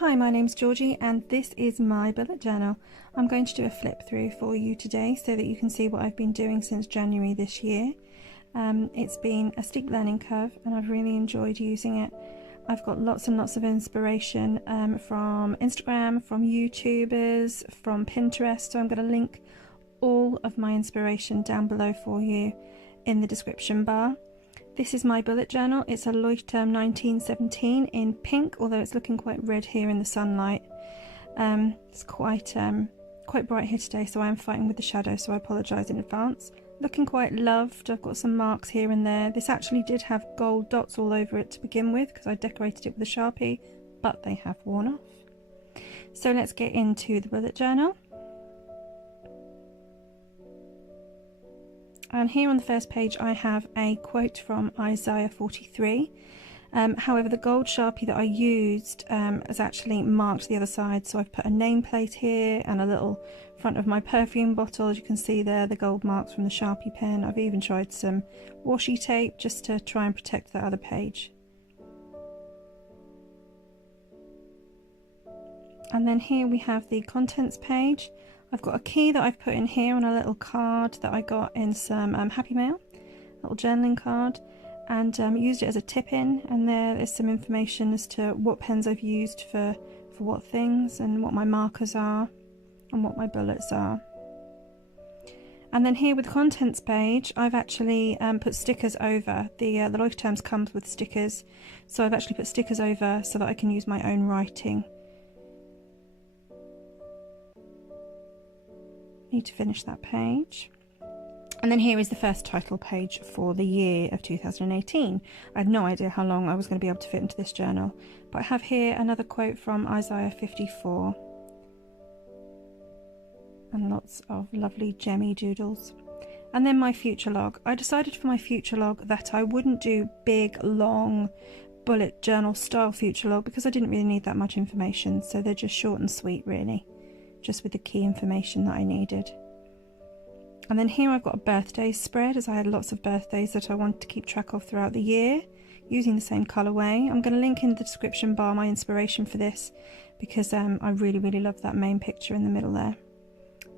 Hi, my name's Georgie and this is my bullet journal. I'm going to do a flip through for you today so that you can see what I've been doing since January this year. It's been a steep learning curve and I've really enjoyed using it. I've got lots and lots of inspiration from Instagram, from YouTubers, from Pinterest, so I'm going to link all of my inspiration down below for you in the description bar. This is my bullet journal. It's a Leuchtturm 1917 in pink, although it's looking quite red here in the sunlight. It's quite bright here today, so I am fighting with the shadow, so I apologise in advance. Looking quite loved. I've got some marks here and there. This actually did have gold dots all over it to begin with because I decorated it with a Sharpie, but they have worn off. So let's get into the bullet journal. And here on the first page I have a quote from Isaiah 43. However, the gold Sharpie that I used has actually marked the other side, so I've put a nameplate here and a little front of my perfume bottle. As you can see there, the gold marks from the Sharpie pen. I've even tried some washi tape just to try and protect that other page. And then here we have the contents page. I've got a key that I've put in here on a little card that I got in some Happy Mail, little journaling card, and used it as a tip-in, and there is some information as to what pens I've used for what things, and what my markers are and what my bullets are. And then here with the contents page, I've actually put stickers over. The Leuchtturms comes with stickers, so I've actually put stickers over so that I can use my own writing. Need to finish that page. And then here is the first title page for the year of 2018. I had no idea how long I was going to be able to fit into this journal, but I have here another quote from Isaiah 54 and lots of lovely gemmy doodles. And then my future log. I decided for my future log that I wouldn't do big long bullet journal style future log because I didn't really need that much information, so they're just short and sweet really, just with the key information that I needed. And then here I've got a birthday spread, as I had lots of birthdays that I wanted to keep track of throughout the year, using the same colourway. I'm going to link in the description bar my inspiration for this because I really love that main picture in the middle there.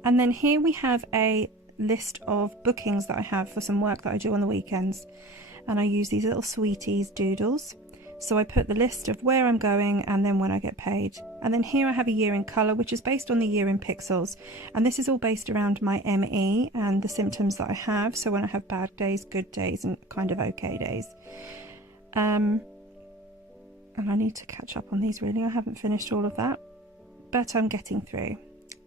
And then here we have a list of bookings that I have for some work that I do on the weekends, and I use these little sweeties doodles. So I put the list of where I'm going and then when I get paid. And then here I have a year in colour, which is based on the year in pixels. And this is all based around my ME and the symptoms that I have. So when I have bad days, good days, and kind of okay days. And I need to catch up on these really. I haven't finished all of that, but I'm getting through.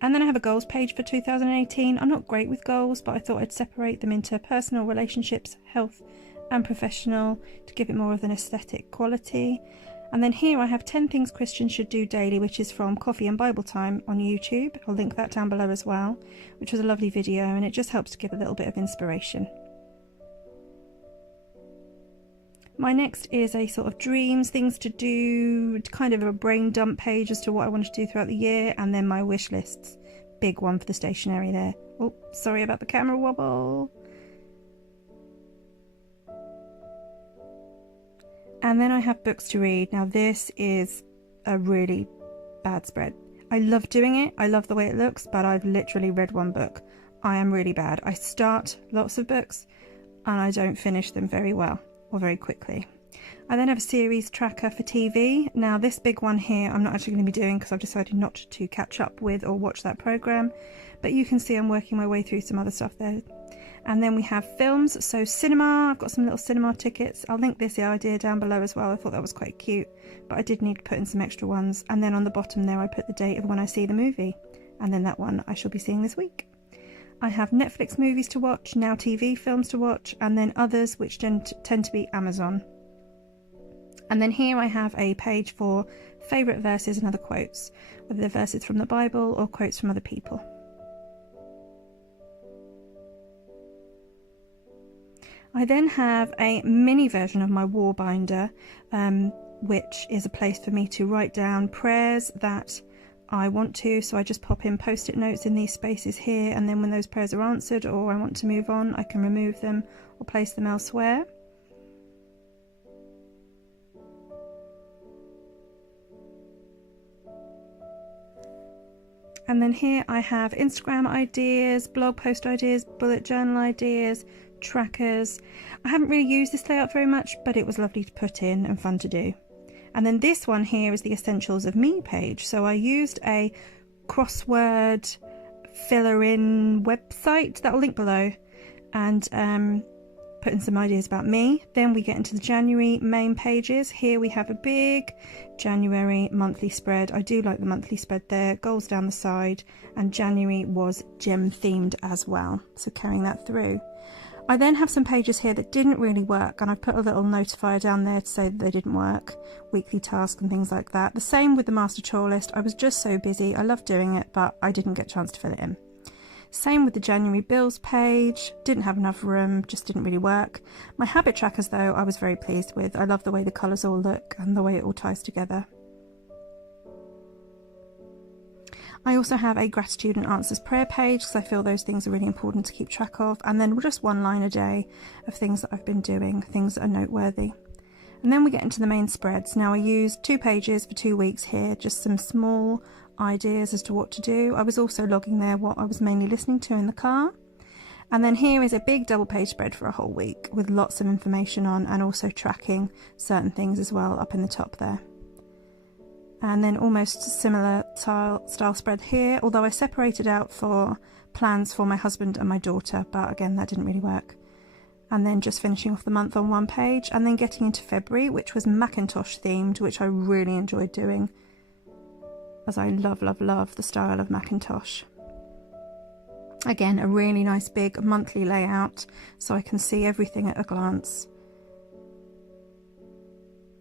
And then I have a goals page for 2018. I'm not great with goals, but I thought I'd separate them into personal, relationships, health, and professional to give it more of an aesthetic quality. And then here I have 10 things Christians should do daily, which is from Coffee and Bible Time on YouTube. I'll link that down below as well, which was a lovely video, and it just helps to give a little bit of inspiration. My next is a sort of dreams, things to do, kind of a brain dump page as to what I want to do throughout the year, and then my wish lists. Big one for the stationery there. Oh, sorry about the camera wobble. And then I have books to read. Now this is a really bad spread. I love doing it, I love the way it looks, but I've literally read one book. I am really bad. I start lots of books and I don't finish them very well or very quickly. I then have a series tracker for TV. Now this big one here I'm not actually going to be doing because I've decided not to catch up with or watch that programme, but you can see I'm working my way through some other stuff there. And then we have films, so cinema. I've got some little cinema tickets. I'll link this idea down below as well. I thought that was quite cute, but I did need to put in some extra ones. And then on the bottom there I put the date of when I see the movie, and then that one I shall be seeing this week. I have Netflix movies to watch, Now TV films to watch, and then others which tend to be Amazon. And then here I have a page for favourite verses and other quotes, whether they're verses from the Bible or quotes from other people. I then have a mini version of my war binder, which is a place for me to write down prayers that I want to. So I just pop in post-it notes in these spaces here, and then when those prayers are answered or I want to move on, I can remove them or place them elsewhere. And then here I have Instagram ideas, blog post ideas, bullet journal ideas, trackers. I haven't really used this layout very much, but it was lovely to put in and fun to do. And then this one here is the Essentials of Me page. So I used a crossword filler in website that I'll link below, and put in some ideas about me. Then we get into the January main pages. Here we have a big January monthly spread. I do like the monthly spread there, goals down the side, and January was gem themed as well, so carrying that through. I then have some pages here that didn't really work, and I've put a little notifier down there to say that they didn't work, weekly tasks and things like that. The same with the master chore list. I was just so busy. I loved doing it, but I didn't get a chance to fill it in. Same with the January bills page, didn't have enough room, just didn't really work. My habit trackers though, I was very pleased with. I love the way the colours all look and the way it all ties together. I also have a gratitude and answers prayer page because I feel those things are really important to keep track of, and then just one line a day of things that I've been doing, things that are noteworthy. And then we get into the main spreads. Now I used 2 pages for 2 weeks here, just some small ideas as to what to do. I was also logging there what I was mainly listening to in the car. And then here is a big double page spread for a whole week with lots of information on, and also tracking certain things as well up in the top there. And then almost similar style spread here, although I separated out for plans for my husband and my daughter, but again that didn't really work. And then just finishing off the month on 1 page, and then getting into February, which was Macintosh themed, which I really enjoyed doing, as I love the style of Macintosh. Again, a really nice big monthly layout so I can see everything at a glance.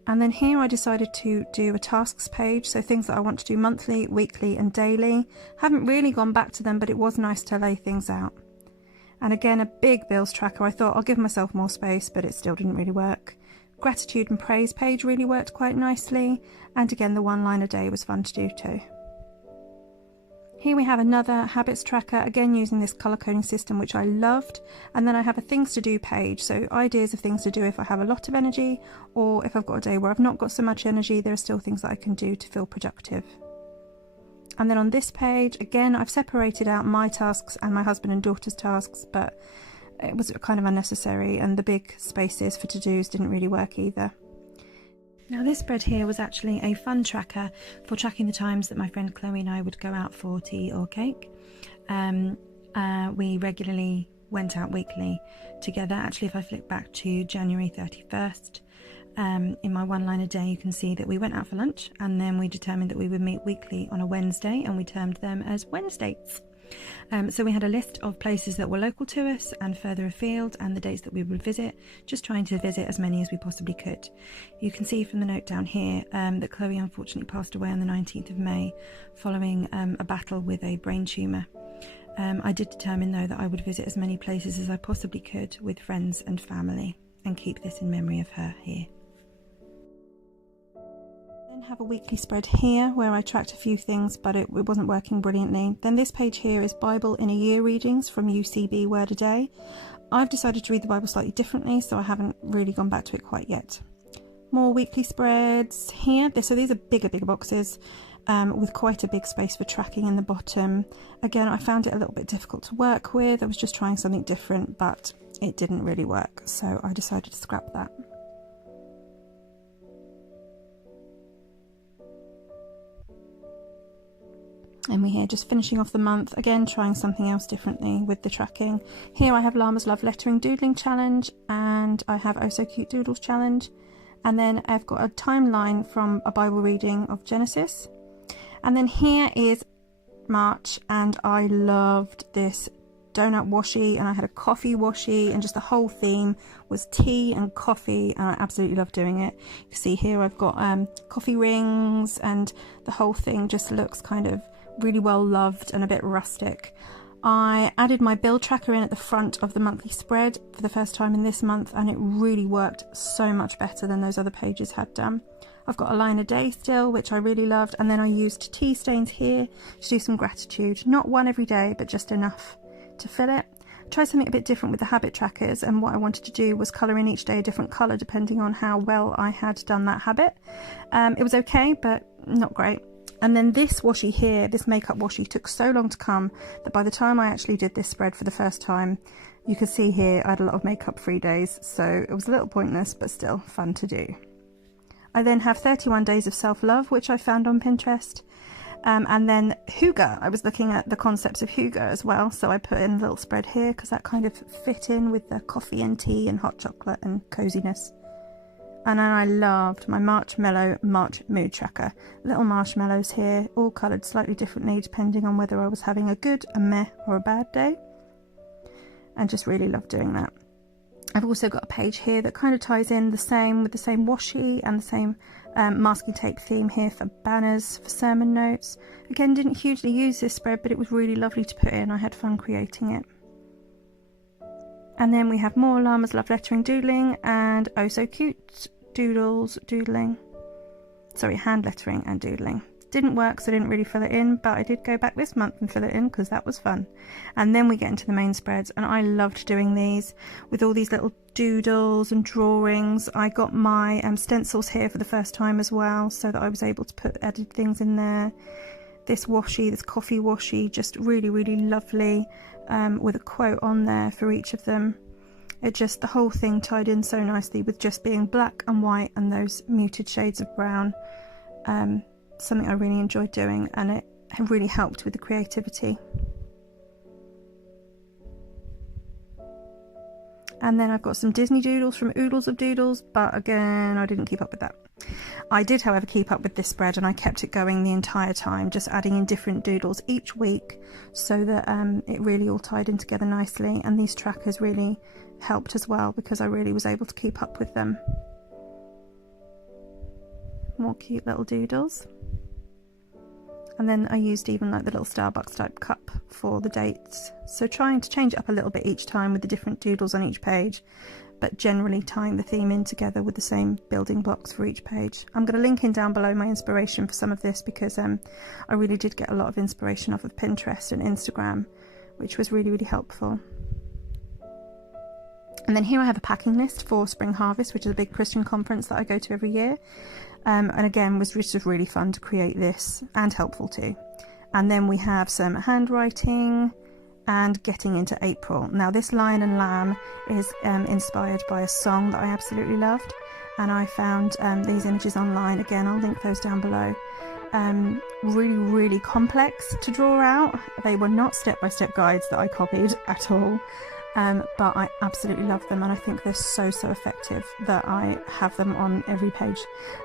And then here I decided to do a tasks page, so things that I want to do monthly, weekly and daily. Haven't really gone back to them, but it was nice to lay things out. And again, a big bills tracker. I thought I'll give myself more space, but it still didn't really work. Gratitude and praise page really worked quite nicely, and again the 1 line a day was fun to do too. Here we have another habits tracker, again using this colour coding system which I loved, and then I have a things to do page, so ideas of things to do if I have a lot of energy, or if I've got a day where I've not got so much energy, there are still things that I can do to feel productive. And then on this page, again I've separated out my tasks and my husband and daughter's tasks, but it was kind of unnecessary, and the big spaces for to-dos didn't really work either. Now this spread here was actually a fun tracker for tracking the times that my friend Chloe and I would go out for tea or cake. We regularly went out weekly together. Actually, if I flick back to January 31st, in my 1 line a day you can see that we went out for lunch, and then we determined that we would meet weekly on a Wednesday, and we termed them as Wednesdays. So we had a list of places that were local to us and further afield, and the dates that we would visit, just trying to visit as many as we possibly could. You can see from the note down here that Chloe unfortunately passed away on the 19th of May following a battle with a brain tumour. I did determine though that I would visit as many places as I possibly could with friends and family, and keep this in memory of her here. Have a weekly spread here where I tracked a few things, but it wasn't working brilliantly. Then this page here is Bible in a Year readings from UCB Word a Day. I've decided to read the Bible slightly differently, so I haven't really gone back to it quite yet. More weekly spreads here. So these are bigger boxes with quite a big space for tracking in the bottom. Again, I found it a little bit difficult to work with. I was just trying something different, but it didn't really work, so I decided to scrap that. And we're here just finishing off the month, again trying something else differently with the tracking. Here I have Llama's Love Lettering Doodling Challenge, and I have Oh So Cute Doodles Challenge, and then I've got a timeline from a Bible reading of Genesis. And then here is March, and I loved this donut washi, and I had a coffee washi, and just the whole theme was tea and coffee, and I absolutely loved doing it. You see here I've got coffee rings, and the whole thing just looks kind of really well loved and a bit rustic. I added my bill tracker in at the front of the monthly spread for the first time in this month, and it really worked so much better than those other pages had done. I've got a line a day still, which I really loved, and then I used tea stains here to do some gratitude. Not one every day, but just enough to fill it. Try something a bit different with the habit trackers, and what I wanted to do was colour in each day a different colour depending on how well I had done that habit. It was okay, but not great. And then this washi here, this makeup washi, took so long to come that by the time I actually did this spread for the first time, you could see here I had a lot of makeup free days, so it was a little pointless but still fun to do. I then have 31 days of self-love, which I found on Pinterest, and then hygge. I was looking at the concepts of hygge as well, so I put in a little spread here because that kind of fit in with the coffee and tea and hot chocolate and coziness. And then I loved my Marshmallow March Mood Tracker. Little marshmallows here, all coloured slightly differently depending on whether I was having a good, a meh or a bad day. And just really loved doing that. I've also got a page here that kind of ties in the same with the same washi and the same masking tape theme here for banners, for sermon notes. Again, didn't hugely use this spread, but it was really lovely to put in. I had fun creating it. And then we have more Llama's Love Lettering doodling and oh so cute doodles doodling. Sorry, hand lettering and doodling. Didn't work, so I didn't really fill it in, but I did go back this month and fill it in because that was fun. And then we get into the main spreads, and I loved doing these with all these little doodles and drawings. I got my stencils here for the first time as well, so that I was able to put added things in there. This washi, this coffee washi, just really, really lovely, with a quote on there for each of them. It just, the whole thing tied in so nicely with just being black and white and those muted shades of brown. Something I really enjoyed doing, and it really helped with the creativity. And then I've got some Disney doodles from Oodles of Doodles, but again, I didn't keep up with that. I did, however, keep up with this spread, and I kept it going the entire time, just adding in different doodles each week so that it really all tied in together nicely. And these trackers really helped as well because I really was able to keep up with them. More cute little doodles. And then I used even like the little Starbucks type cup for the dates. So trying to change it up a little bit each time with the different doodles on each page, but generally tying the theme in together with the same building blocks for each page. I'm going to link in down below my inspiration for some of this because I really did get a lot of inspiration off of Pinterest and Instagram, which was really, really helpful. And then here I have a packing list for Spring Harvest, which is a big Christian conference that I go to every year. And again, was just really fun to create this and helpful too. And then we have some handwriting and getting into April. Now this Lion and Lamb is inspired by a song that I absolutely loved, and I found these images online. Again, I'll link those down below. Really, really complex to draw out. They were not step-by-step guides that I copied at all. But I absolutely love them, and I think they're so effective that I have them on every page,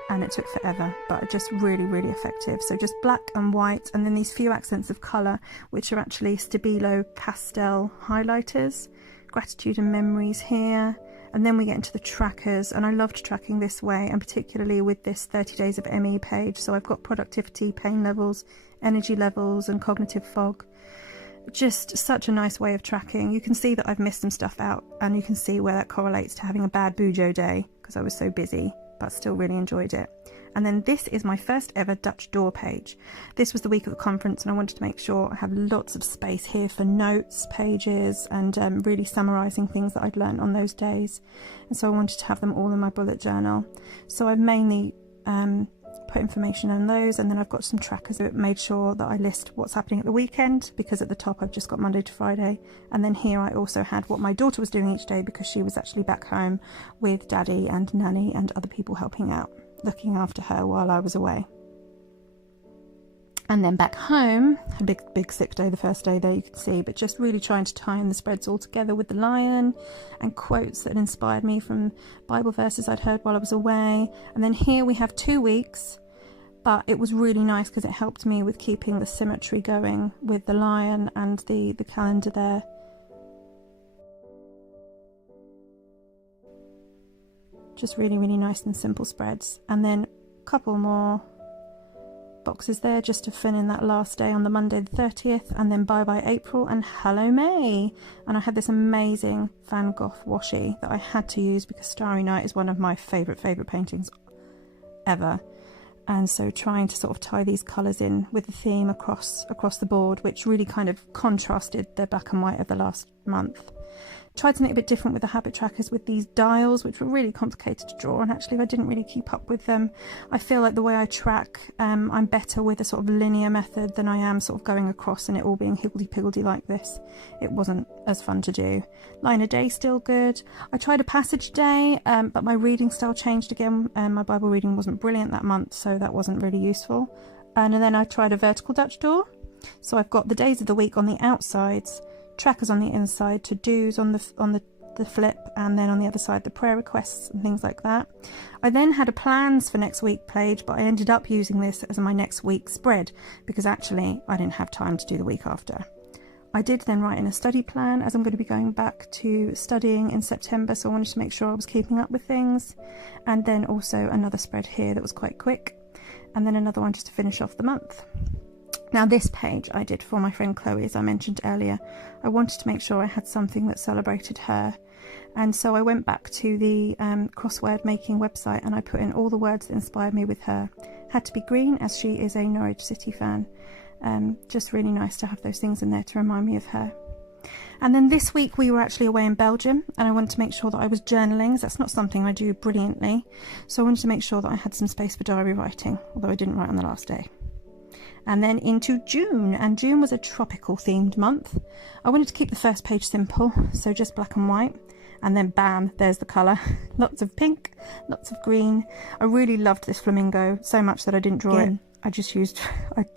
and it took forever, but just really, really effective. So just black and white, and then these few accents of colour, which are actually Stabilo pastel highlighters, gratitude and memories here. And then we get into the trackers, and I loved tracking this way, and particularly with this 30 days of ME page. So I've got productivity, pain levels, energy levels, and cognitive fog. Just such a nice way of tracking. You can see that I've missed some stuff out, and you can see where that correlates to having a bad Bujo day because I was so busy, but still really enjoyed it. And then this is my first ever Dutch door page. This was the week of the conference, and I wanted to make sure I have lots of space here for notes, pages, and really summarising things that I'd learned on those days. And so I wanted to have them all in my bullet journal. So I've mainly put information on those, and then I've got some trackers that made sure that I list what's happening at the weekend, because at the top I've just got Monday to Friday, and then here I also had what my daughter was doing each day because she was actually back home with daddy and nanny and other people helping out, looking after her while I was away. And then back home, a big sick day the first day there, you can see, but just really trying to tie in the spreads all together with the lion and quotes that inspired me from Bible verses I'd heard while I was away. And then here we have 2 weeks, but it was really nice because it helped me with keeping the symmetry going with the lion and the calendar there. Just really, really nice and simple spreads. And then a couple more boxes there just to fill in that last day on the Monday the 30th, and then bye bye April and hello May. And I had this amazing Van Gogh washi that I had to use because Starry Night is one of my favourite paintings ever, and so trying to sort of tie these colours in with the theme across the board, which really kind of contrasted the black and white of the last month, Tried something a bit different with the habit trackers with these dials, which were really complicated to draw, and actually I didn't really keep up with them. I feel like the way I track, I'm better with a sort of linear method than I am sort of going across and it all being higgledy-piggledy like this. It wasn't as fun to do. Line a day, still good. I tried a passage day, but my reading style changed again. My Bible reading wasn't brilliant that month, so that wasn't really useful. And then I tried a vertical Dutch door. So I've got the days of the week on the outsides, trackers on the inside, to-dos on the flip, and then on the other side the prayer requests and things like that. I then had a plans for next week page, but I ended up using this as my next week spread because actually I didn't have time to do the week after. I did then write in a study plan, as I'm going to be going back to studying in September, so I wanted to make sure I was keeping up with things. And then also another spread here that was quite quick, and then another one just to finish off the month. Now this page I did for my friend Chloe, as I mentioned earlier. I wanted to make sure I had something that celebrated her, and so I went back to the crossword making website and I put in all the words that inspired me with her. Had to be green, as she is a Norwich City fan. Just really nice to have those things in there to remind me of her. And then this week we were actually away in Belgium, and I wanted to make sure that I was journaling, as that's not something I do brilliantly, so I wanted to make sure that I had some space for diary writing, although I didn't write on the last day. And then into June, and June was a tropical themed month. I wanted to keep the first page simple, so just black and white, and then bam, there's the colour. Lots of pink, lots of green. I really loved this flamingo so much that I didn't draw it. I just used,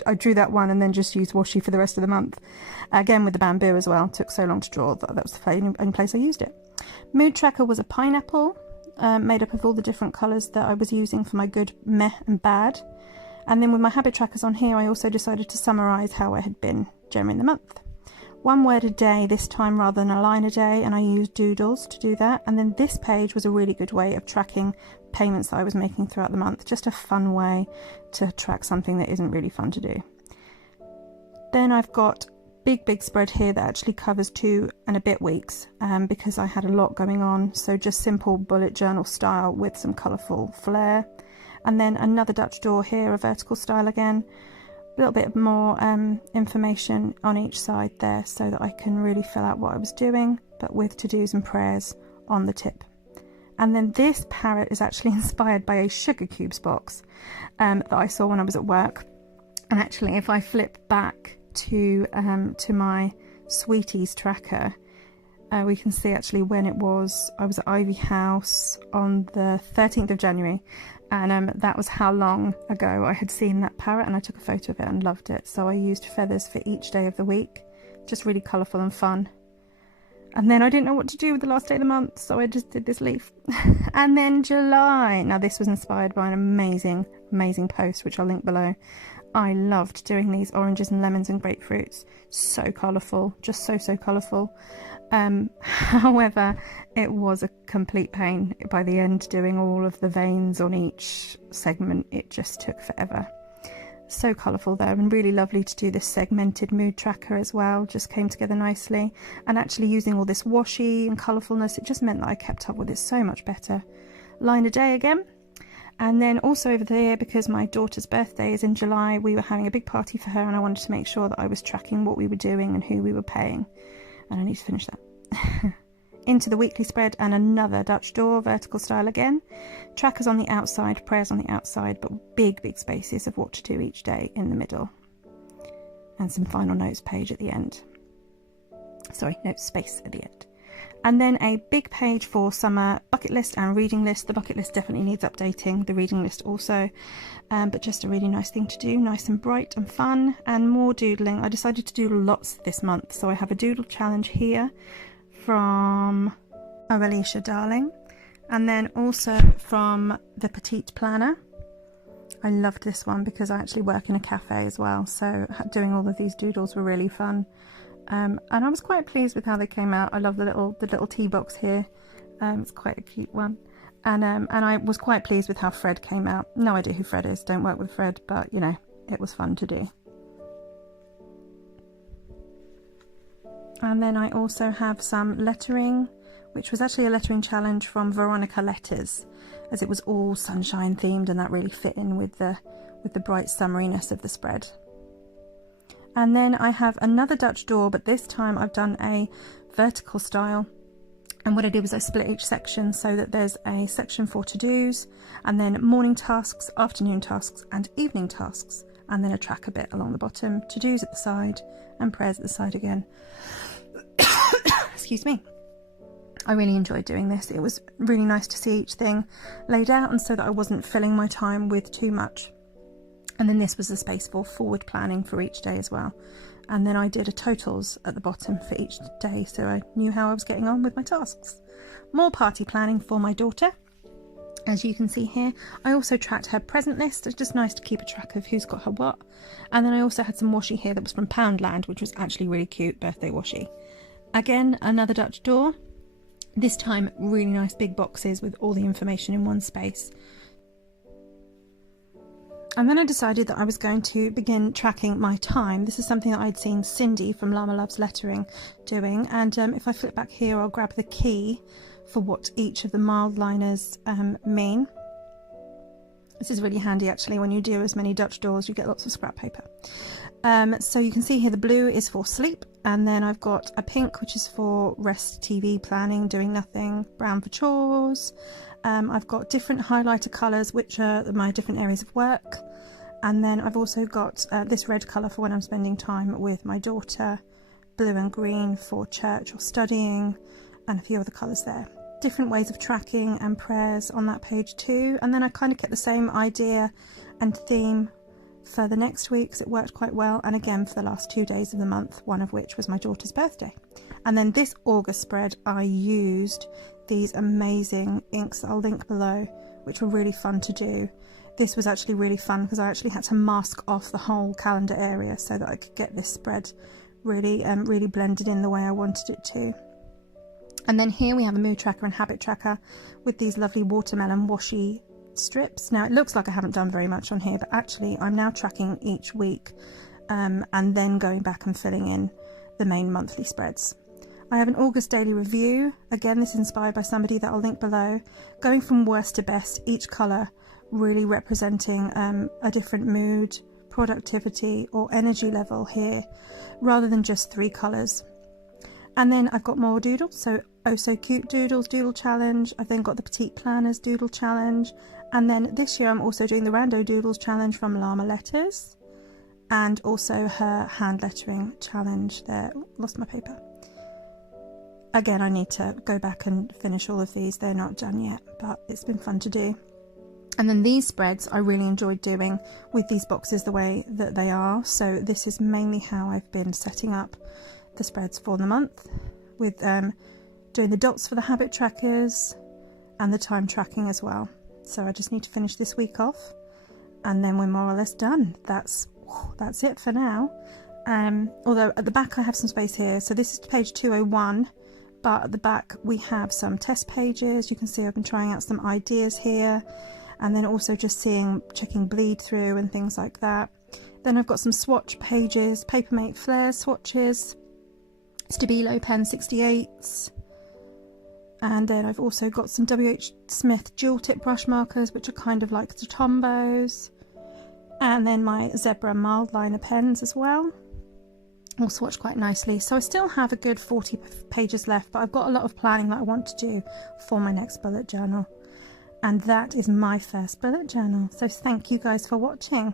I drew that one and then just used washi for the rest of the month. Again with the bamboo as well, it took so long to draw that was the only place I used it. Mood tracker was a pineapple, made up of all the different colours that I was using for my good, meh and bad. And then with my habit trackers on here, I also decided to summarise how I had been during the month. One word a day this time rather than a line a day, and I used doodles to do that. And then this page was a really good way of tracking payments that I was making throughout the month. Just a fun way to track something that isn't really fun to do. Then I've got big spread here that actually covers 2 and a bit weeks, because I had a lot going on. So just simple bullet journal style with some colourful flair. And then another Dutch door here, a vertical style again. A little bit more information on each side there so that I can really fill out what I was doing, but with to-dos and prayers on the tip. And then this parrot is actually inspired by a sugar cubes box that I saw when I was at work. And actually, if I flip back to my Sweeties tracker, we can see actually when it was. I was at Ivy House on the 13th of January, and that was how long ago I had seen that parrot, and I took a photo of it and loved it. So I used feathers for each day of the week, just really colourful and fun. And then I didn't know what to do with the last day of the month, so I just did this leaf. And then July. Now this was inspired by an amazing post, which I'll link below. I loved doing these oranges and lemons and grapefruits. So colourful, just so colourful. However, it was a complete pain by the end doing all of the veins on each segment. It just took forever. So colourful there, and really lovely to do this segmented mood tracker as well. Just came together nicely, and actually using all this washi and colourfulness, it just meant that I kept up with it so much better. Line a day again. And then also over there, because my daughter's birthday is in July, we were having a big party for her, and I wanted to make sure that I was tracking what we were doing and who we were paying. And I need to finish that. Into the weekly spread, and another Dutch door, vertical style again. Trackers on the outside, prayers on the outside, but big spaces of what to do each day in the middle. And some final notes page at the end. Sorry, notes space at the end. And then a big page for summer bucket list and reading list. The bucket list definitely needs updating, the reading list also, but just a really nice thing to do, nice and bright and fun. And more doodling. I decided to do lots this month, so I have a doodle challenge here from Alicia Darling, and then also from the Petite Planner. I loved this one because I actually work in a cafe as well, so doing all of these doodles were really fun. And I was quite pleased with how they came out. I love the little tea box here. It's quite a cute one. And I was quite pleased with how Fred came out. No idea who Fred is, don't work with Fred, but you know, it was fun to do. And then I also have some lettering, which was actually a lettering challenge from Veronica Letters, as it was all sunshine themed, and that really fit in with the bright summariness of the spread. And then I have another Dutch door, but this time I've done a vertical style, And what I did was I split each section so that there's a section for to-dos, and then morning tasks, afternoon tasks, and evening tasks, and then a tracker bit along the bottom, to-dos at the side, and prayers at the side again. Excuse me. I really enjoyed doing this. It was really nice to see each thing laid out, and so that I wasn't filling my time with too much. And then this was the space for forward planning for each day as well. And then I did a totals at the bottom for each day, so I knew how I was getting on with my tasks. More party planning for my daughter, as you can see here. I also tracked her present list. It's just nice to keep a track of who's got her what. And then I also had some washi here that was from Poundland, which was actually really cute, birthday washi. Again, another Dutch door. This time, really nice big boxes with all the information in one space. And then I decided that I was going to begin tracking my time. This is something that I'd seen Cindy from Llama Loves Lettering doing. And if I flip back here, I'll grab the key for what each of the Mildliners mean. This is really handy actually. When you do as many Dutch doors, you get lots of scrap paper. So you can see here the blue is for sleep, and then I've got a pink which is for rest, TV, planning, doing nothing, brown for chores. I've got different highlighter colours which are my different areas of work, and then I've also got this red colour for when I'm spending time with my daughter, blue and green for church or studying, and a few other colours there. Different ways of tracking and prayers on that page too, and then I kind of kept the same idea and theme for the next week because it worked quite well, and again for the last 2 days of the month, one of which was my daughter's birthday. And then this August spread, I used these amazing inks that I'll link below, which were really fun to do. This was actually really fun because I actually had to mask off the whole calendar area so that I could get this spread really really blended in the way I wanted it to. And then here we have a mood tracker and habit tracker with these lovely watermelon washi strips. Now it looks like I haven't done very much on here, but actually I'm now tracking each week and then going back and filling in the main monthly spreads. I have an August daily review. Again, this is inspired by somebody that I'll link below. Going from worst to best, each colour really representing a different mood, productivity or energy level here, rather than just 3 colours. And then I've got more doodles, so Oh So Cute Doodles Doodle Challenge. I've then got the Petite Planners Doodle Challenge. And then this year I'm also doing the Rando Doodles Challenge from Llama Letters, and also her hand lettering challenge there. Lost my paper. Again, I need to go back and finish all of these. They're not done yet, but it's been fun to do. And then these spreads I really enjoyed doing with these boxes the way that they are. So this is mainly how I've been setting up the spreads for the month, with doing the dots for the habit trackers and the time tracking as well. So I just need to finish this week off and then we're more or less done. That's it for now. Although at the back I have some space here. So this is page 201. But at the back we have some test pages. You can see I've been trying out some ideas here, and then also just checking bleed through and things like that. Then I've got some swatch pages, Mate Flair swatches, Stabilo Pen 68s, and then I've also got some WH Smith dual tip brush markers, which are kind of like the Tombows, and then my Zebra Mildliner pens as well. All swatched quite nicely. So I still have a good 40 pages left, but I've got a lot of planning that I want to do for my next bullet journal, and that is my first bullet journal. So thank you guys for watching.